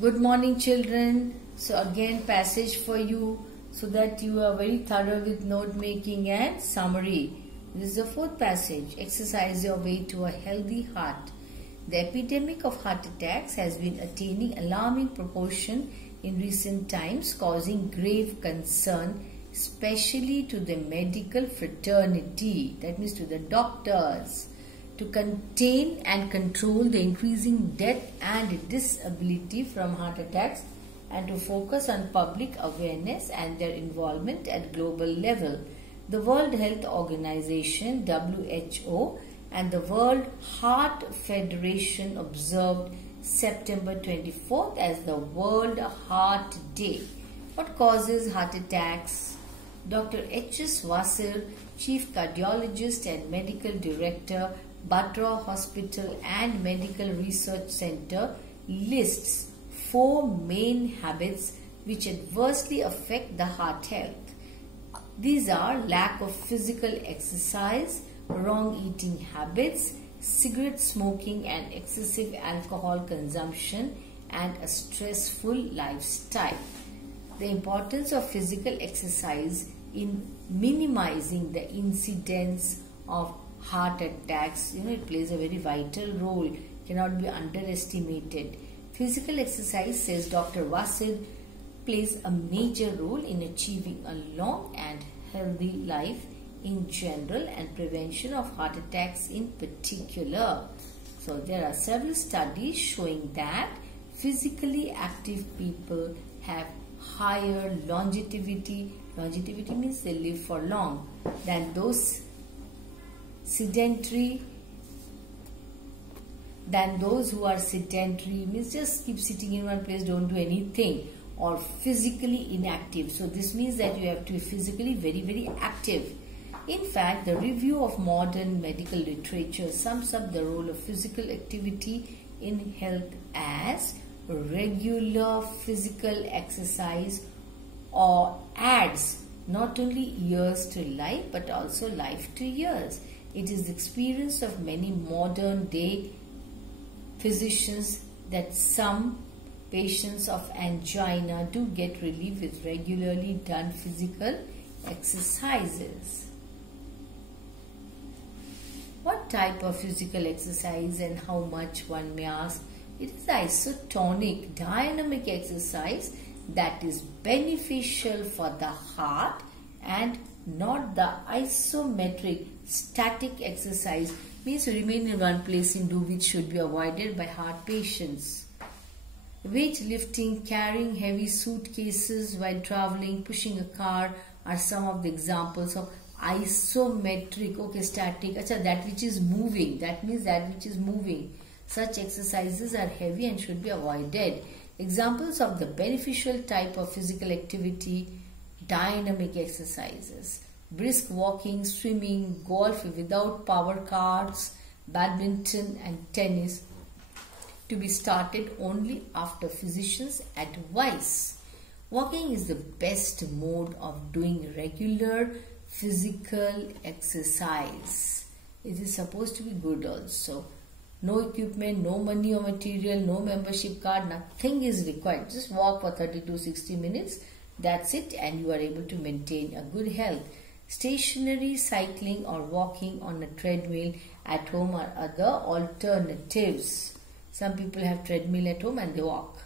Good morning, children. So again, passage for you so that you are very thorough with note making and summary. This is the fourth passage. Exercise your way to a healthy heart. The epidemic of heart attacks has been attaining alarming proportion in recent times, causing grave concern, especially to the medical fraternity, that means to the doctors, to contain and control the increasing death and disability from heart attacks and to focus on public awareness and their involvement at global level. The World Health Organization (WHO) and the World Heart Federation observed September 24th as the World Heart Day. What causes heart attacks? Dr. H.S. Wasser, Chief Cardiologist and Medical Director, Batra Hospital and Medical Research Center, lists 4 main habits which adversely affect the heart health. These are lack of physical exercise, wrong eating habits, cigarette smoking and excessive alcohol consumption, and a stressful lifestyle. The importance of physical exercise in minimizing the incidence of heart attacks, it plays a very vital role, cannot be underestimated. Physical exercise, says Dr. Wasser, plays a major role in achieving a long and healthy life in general and prevention of heart attacks in particular. So there are several studies showing that physically active people have higher longevity means they live for long, than those who are sedentary, means just keep sitting in one place, don't do anything, or physically inactive. So this means that you have to be physically very, very active. In fact, the review of modern medical literature sums up the role of physical activity in health as regular physical exercise or adds not only years to life but also life to years. It is the experience of many modern day physicians that some patients of angina do get relief with regularly done physical exercises. What type of physical exercise and how much, one may ask? It is isotonic, dynamic exercise that is beneficial for the heart and not the isometric, static exercise, means to remain in one place in do, which should be avoided by heart patients. Weightlifting, carrying heavy suitcases while traveling, pushing a car are some of the examples of isometric, static, that which is moving, that means that which is moving. Such exercises are heavy and should be avoided. Examples of the beneficial type of physical activity: dynamic exercises, brisk walking, swimming, golf without power cards, badminton and tennis, to be started only after physician's advice. Walking is the best mode of doing regular physical exercise. It is supposed to be good also. No equipment, no money or material, no membership card, nothing is required. Just walk for 30 to 60 minutes. That's it, and you are able to maintain a good health. Stationary cycling or walking on a treadmill at home are other alternatives. Some people have treadmill at home and they walk.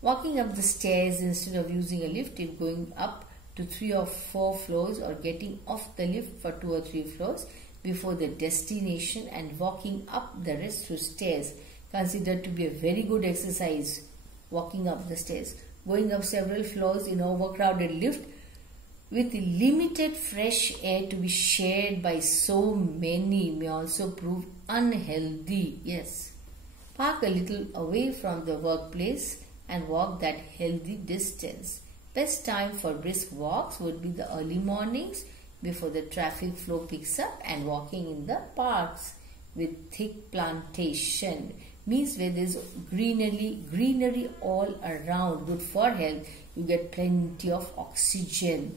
Walking up the stairs instead of using a lift, if going up to 3 or 4 floors, or getting off the lift for 2 or 3 floors before the destination and walking up the rest through stairs, considered to be a very good exercise. Walking up the stairs, going up several floors in overcrowded lift with limited fresh air to be shared by so many may also prove unhealthy. Yes. Park a little away from the workplace and walk that healthy distance. Best time for brisk walks would be the early mornings before the traffic flow picks up, and walking in the parks with thick plantation, means where there is greenery all around, good for health. You get plenty of oxygen.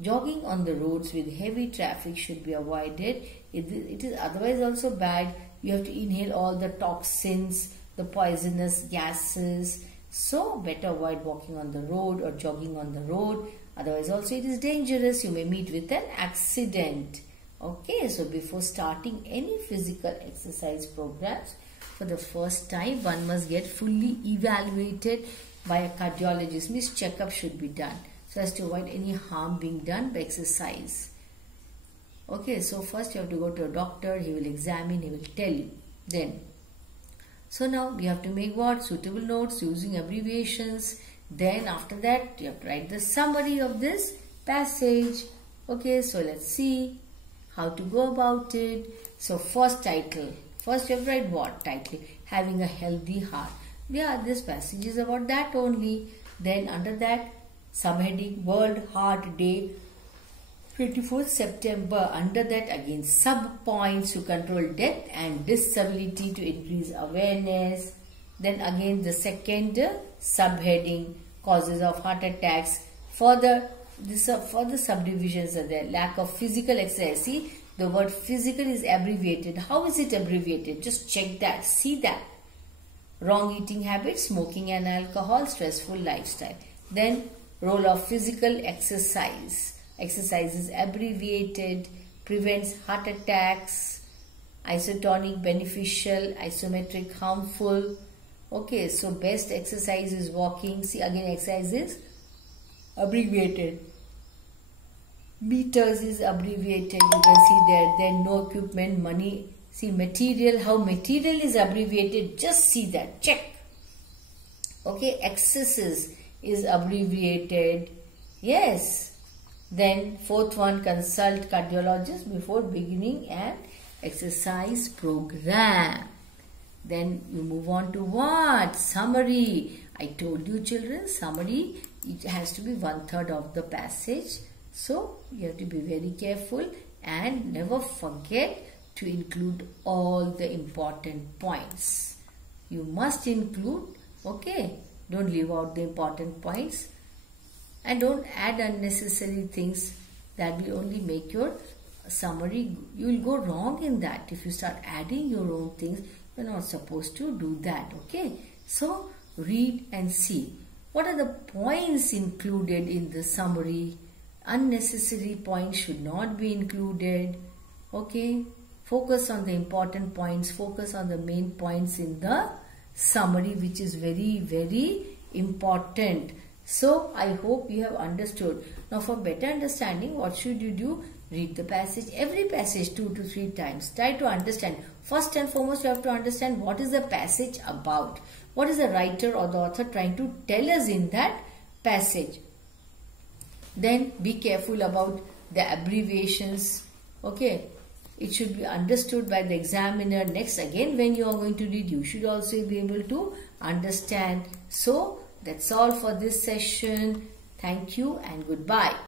Jogging on the roads with heavy traffic should be avoided. It is otherwise also bad. You have to inhale all the toxins, the poisonous gases, So better avoid walking on the road or jogging on the road. Otherwise also it is dangerous. You may meet with an accident. Okay, so before starting any physical exercise programs, for the first time one must get fully evaluated by a cardiologist. Means checkup should be done so as to avoid any harm being done by exercise. Okay, so first you have to go to a doctor. He will examine, he will tell you. Then, so now you have to make what? Suitable notes using abbreviations. Then after that you have to write the summary of this passage. Okay, so let's see how to go about it. So first title. First you have to write what? Title. Having a healthy heart. Yeah, this passage is about that only. Then under that, subheading World Heart Day, 24th September. Under that again, sub-points to control death and disability to increase awareness. Then again the second subheading, causes of heart attacks. Further subdivisions are there. Lack of physical exercise. See, the word physical is abbreviated. How is it abbreviated? Just check that. See that. Wrong eating habits, smoking and alcohol, stressful lifestyle. Then role of physical exercise. Exercise is abbreviated, prevents heart attacks, isotonic beneficial, isometric harmful. Okay, so best exercise is walking. See, again exercise is abbreviated. Meters is abbreviated. You can see there. Then no equipment, money. See material, how material is abbreviated. Just see that. Check. Okay, excesses is abbreviated. Yes. Then fourth one, consult cardiologist before beginning an exercise program. Then you move on to what? Summary. I told you children, summary, it has to be 1/3 of the passage. So you have to be very careful and never forget to include all the important points. You must include, okay? Don't leave out the important points. And don't add unnecessary things that will only make your summary. You will go wrong in that. If you start adding your own things, you're not supposed to do that. Okay. So read and see. What are the points included in the summary? Unnecessary points should not be included. Okay. Focus on the important points. Focus on the main points in the summary, which is very, very important. So, I hope you have understood. Now, for better understanding, what should you do? Read the passage, every passage 2 to 3 times. Try to understand. First and foremost, you have to understand what is the passage about. What is the writer or the author trying to tell us in that passage. Then, be careful about the abbreviations. Okay. It should be understood by the examiner. Next, again, when you are going to read, you should also be able to understand. So, that's all for this session. Thank you and goodbye.